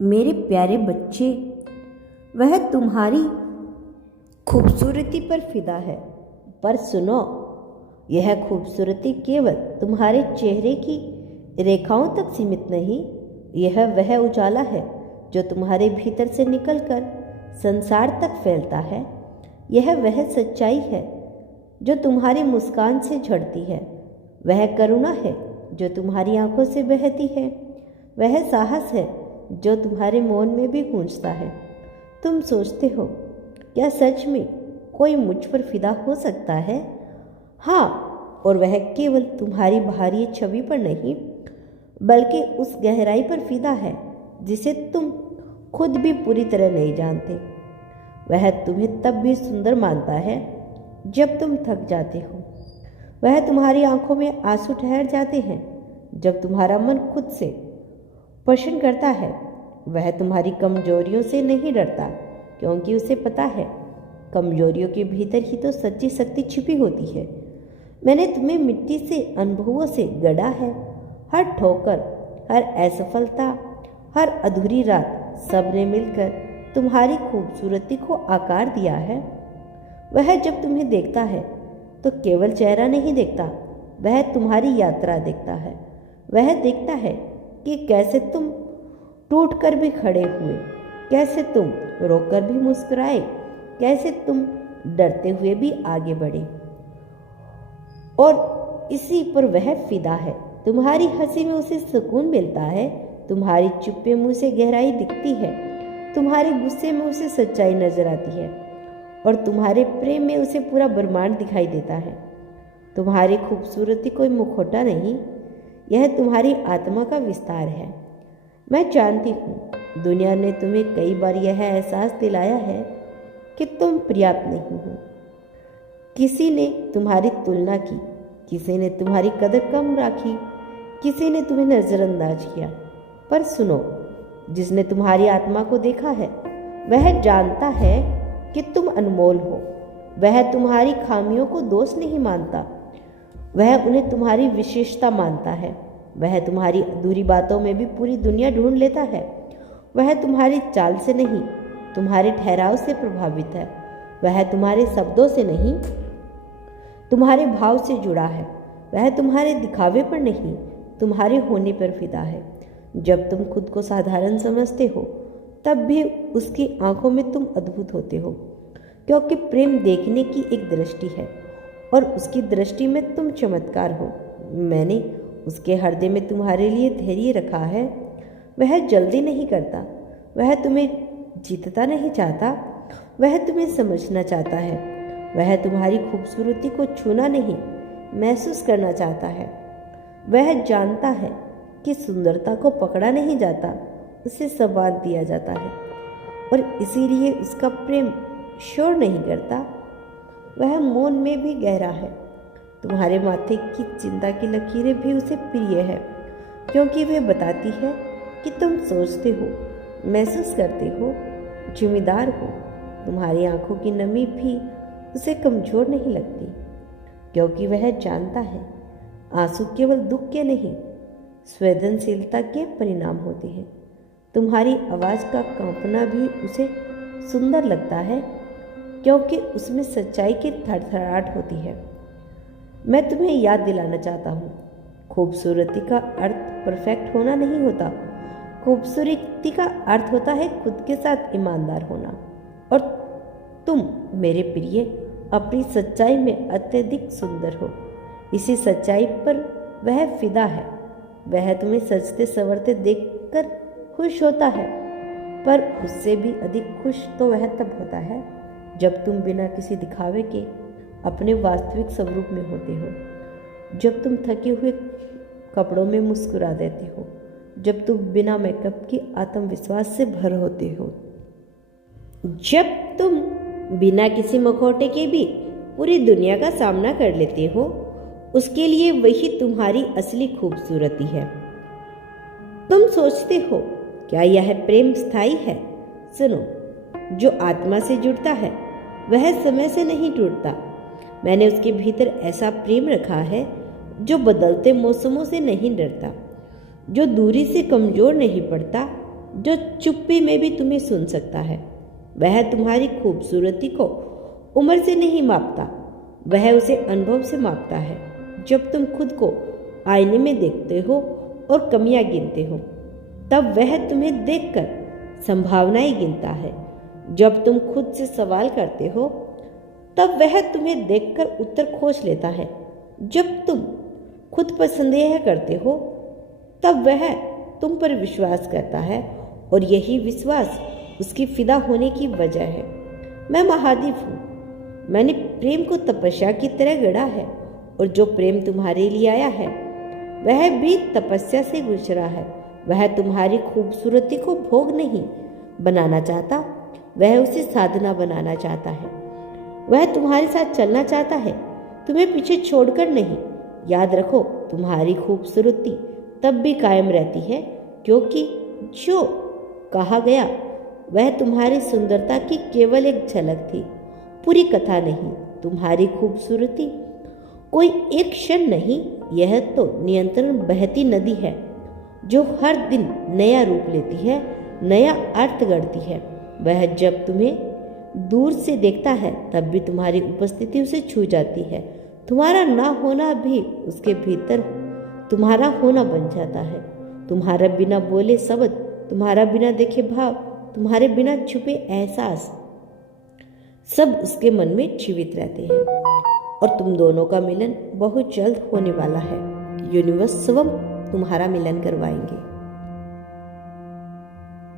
मेरे प्यारे बच्चे, वह तुम्हारी खूबसूरती पर फिदा है। पर सुनो, यह खूबसूरती केवल तुम्हारे चेहरे की रेखाओं तक सीमित नहीं, यह वह उजाला है जो तुम्हारे भीतर से निकलकर संसार तक फैलता है। यह वह सच्चाई है जो तुम्हारी मुस्कान से झड़ती है, वह करुणा है जो तुम्हारी आंखों से बहती है, वह साहस है जो तुम्हारे मौन में भी गूंजता है। तुम सोचते हो, क्या सच में कोई मुझ पर फिदा हो सकता है? हाँ, और वह केवल तुम्हारी बाहरी छवि पर नहीं, बल्कि उस गहराई पर फिदा है जिसे तुम खुद भी पूरी तरह नहीं जानते। वह तुम्हें तब भी सुंदर मानता है जब तुम थक जाते हो। वह तुम्हारी आंखों में आंसू ठहर जाते हैं जब तुम्हारा मन खुद से प्रश्न करता है। वह तुम्हारी कमजोरियों से नहीं डरता, क्योंकि उसे पता है कमजोरियों के भीतर ही तो सच्ची शक्ति छिपी होती है। मैंने तुम्हें मिट्टी से, अनुभवों से गढ़ा है। हर ठोकर, हर असफलता, हर अधूरी रात, सब ने मिलकर तुम्हारी खूबसूरती को आकार दिया है। वह जब तुम्हें देखता है तो केवल चेहरा नहीं देखता, वह तुम्हारी यात्रा देखता है। वह देखता है कि कैसे तुम टूट कर भी खड़े हुए, कैसे तुम रोकर भी मुस्कुराए, कैसे तुम डरते हुए भी आगे बढ़े। और इसी पर वह फिदा है। तुम्हारी हंसी में उसे सुकून मिलता है, तुम्हारी चुप्पे मुंह से गहराई दिखती है, तुम्हारे गुस्से में उसे सच्चाई नजर आती है, और तुम्हारे प्रेम में उसे पूरा ब्रह्मांड दिखाई देता है। तुम्हारी खूबसूरती कोई मुखौटा नहीं, यह तुम्हारी आत्मा का विस्तार है। मैं जानती हूँ, दुनिया ने तुम्हें कई बार यह एहसास दिलाया है कि तुम पर्याप्त नहीं हो। किसी ने तुम्हारी तुलना की, किसी ने तुम्हारी कदर कम रखी, किसी ने तुम्हें नजरअंदाज किया। पर सुनो, जिसने तुम्हारी आत्मा को देखा है वह जानता है कि तुम अनमोल हो। वह तुम्हारी खामियों को दोष नहीं मानता, वह उन्हें तुम्हारी विशेषता मानता है। वह तुम्हारी अधूरी बातों में भी पूरी दुनिया ढूंढ लेता है। वह तुम्हारी चाल से नहीं, तुम्हारे ठहराव से प्रभावित है। वह तुम्हारे शब्दों से नहीं, तुम्हारे भाव से जुड़ा है। वह तुम्हारे दिखावे पर नहीं, तुम्हारे होने पर फिदा है। जब तुम खुद को साधारण समझते हो, तब भी उसकी आंखों में तुम अद्भुत होते हो, क्योंकि प्रेम देखने की एक दृष्टि है और उसकी दृष्टि में तुम चमत्कार हो। मैंने उसके हृदय में तुम्हारे लिए धैर्य रखा है। वह जल्दी नहीं करता, वह तुम्हें जीतता नहीं चाहता, वह तुम्हें समझना चाहता है। वह तुम्हारी खूबसूरती को छूना नहीं, महसूस करना चाहता है। वह जानता है कि सुंदरता को पकड़ा नहीं जाता, उसे सम्मान दिया जाता है, और इसीलिए उसका प्रेम शोर नहीं करता, वह मौन में भी गहरा है। तुम्हारे माथे की चिंता की लकीरें भी उसे प्रिय है, क्योंकि वे बताती है कि तुम सोचते हो, महसूस करते हो, जिम्मेदार हो। तुम्हारी आंखों की नमी भी उसे कमजोर नहीं लगती, क्योंकि वह जानता है आंसू केवल दुख के नहीं, संवेदनशीलता के परिणाम होते हैं। तुम्हारी आवाज़ का कांपना भी उसे सुंदर लगता है, क्योंकि उसमें सच्चाई की थरथराहट होती है। मैं तुम्हें याद दिलाना चाहता हूँ, खूबसूरती का अर्थ परफेक्ट होना नहीं होता। खूबसूरती का अर्थ होता है खुद के साथ ईमानदार होना। और तुम मेरे प्रिय अपनी सच्चाई में अत्यधिक सुंदर हो। इसी सच्चाई पर वह फिदा है। वह तुम्हें सजते संवरते देखकर खुश होता है, पर उससे भी अधिक खुश तो वह तब होता है जब तुम बिना किसी दिखावे के अपने वास्तविक स्वरूप में होते हो, जब तुम थके हुए कपड़ों में मुस्कुरा देते हो, जब तुम बिना मेकअप की आत्मविश्वास से भर होते हो, जब तुम बिना किसी मखौटे के भी पूरी दुनिया का सामना कर लेते हो। उसके लिए वही तुम्हारी असली खूबसूरती है। तुम सोचते हो, क्या यह प्रेम स्थायी है? सुनो, जो आत्मा से जुड़ता है वह समय से नहीं टूटता। मैंने उसके भीतर ऐसा प्रेम रखा है जो बदलते मौसमों से नहीं डरता, जो दूरी से कमजोर नहीं पड़ता, जो चुप्पी में भी तुम्हें सुन सकता है। वह तुम्हारी खूबसूरती को उम्र से नहीं मापता, वह उसे अनुभव से मापता है। जब तुम खुद को आईने में देखते हो और कमियां गिनते हो, तब वह तुम्हें देखकर संभावनाएं गिनता है। जब तुम खुद से सवाल करते हो, तब वह तुम्हें देखकर उत्तर खोज लेता है। जब तुम खुद पर संदेह करते हो, तब वह तुम पर विश्वास करता है, और यही विश्वास उसकी फिदा होने की वजह है। मैं महादेव हूँ। मैंने प्रेम को तपस्या की तरह गढ़ा है, और जो प्रेम तुम्हारे लिए आया है वह भी तपस्या से गुजरा है। वह तुम्हारी खूबसूरती को भोग नहीं बनाना चाहता, वह उसे साधना बनाना चाहता है। वह तुम्हारे साथ चलना चाहता है, तुम्हें पीछे छोड़कर नहीं। याद रखो, तुम्हारी खूबसूरती तब भी कायम रहती है, क्योंकि जो कहा गया वह तुम्हारी सुंदरता की केवल एक झलक थी, पूरी कथा नहीं। तुम्हारी खूबसूरती कोई एक क्षण नहीं, यह तो नियंत्रण बहती नदी है, जो हर दिन नया रूप लेती है, नया अर्थ गढ़ती है। वह जब तुम्हें दूर से देखता है, तब भी तुम्हारी उपस्थिति उसे छू जाती है। तुम्हारा ना होना भी उसके भीतर तुम्हारा होना बन जाता है। तुम्हारा बिना बोले शब्द, तुम्हारा बिना देखे भाव, तुम्हारे बिना छुपे एहसास, सब उसके मन में जीवित रहते हैं। और तुम दोनों का मिलन बहुत जल्द होने वाला है। यूनिवर्स स्वयं तुम्हारा मिलन करवाएंगे।